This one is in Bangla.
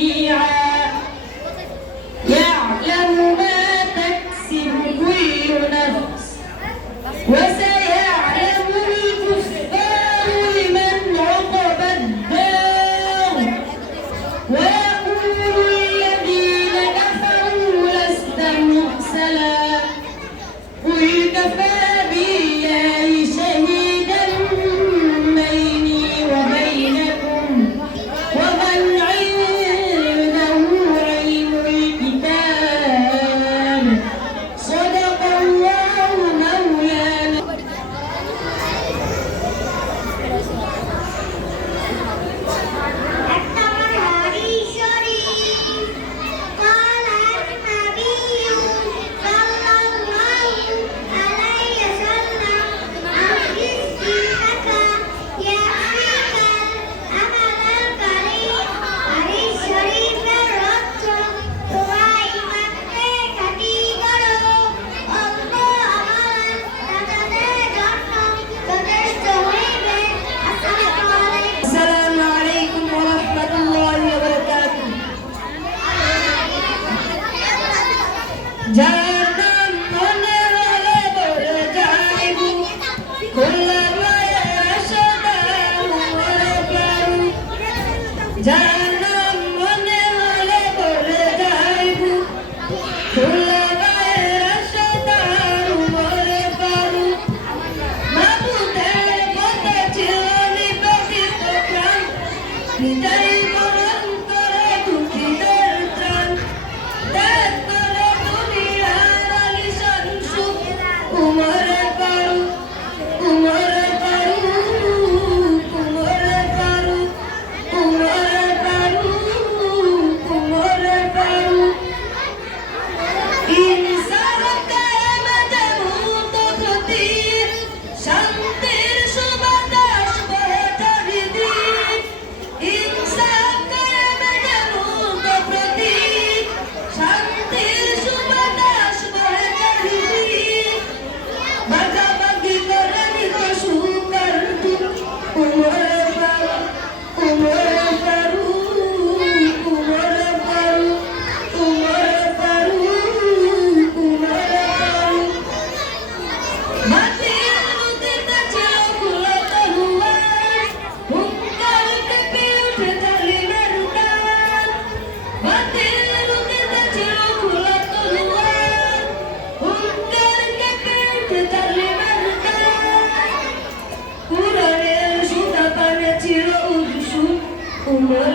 جميعا يعلم ما تكسب كل نفس وسيعلم الكفار لمن عقب الدار ويقول الذين كفروا لست مرسلا قل كفى بالله شهيدا بيني وبينكم ومن عنده علم الكتاب صدق الله مولانا. জাহান্নাম মনে হলে বলে যাইব খোলা মায়া সদা মরে পারু জাহান্নাম মনে হলে বলে যাইব খোলা মায়া সদা মরে পারু মাবুদের কথা ছিল নিবেদিত প্রাণ হৃদয় বরণ করে দুঃখীদের ত্রাণ কুমরে পারু কুমরে পারু কুমরে পারু কুমরে পারু কুমরে পারু ইনসান কায়েমত মুত খতির শান্তির সুবাতাস বহে চারিদিক ইনসান কায়েমত মুত প্রতীক শান্তির সুবাতাস বহে চারিদিক ভাগাভাগি করে নিত সুখ আর দুঃখ কুমরে পারু কুমরে পারু কুমরে পারু কুমরে পারু কুমরে পারু মাটির নদীতে ছিল খোলা তলোয়ার হুঙ্কার কেঁপে উঠে জালিমের ডাক মাটির নদীতে ছিল খোলা তলোয়ার হুঙ্কার কেঁপে উঠে জালিমের ডাক কুরআনের সুতা পানে ছিল উৎসুক কুমরে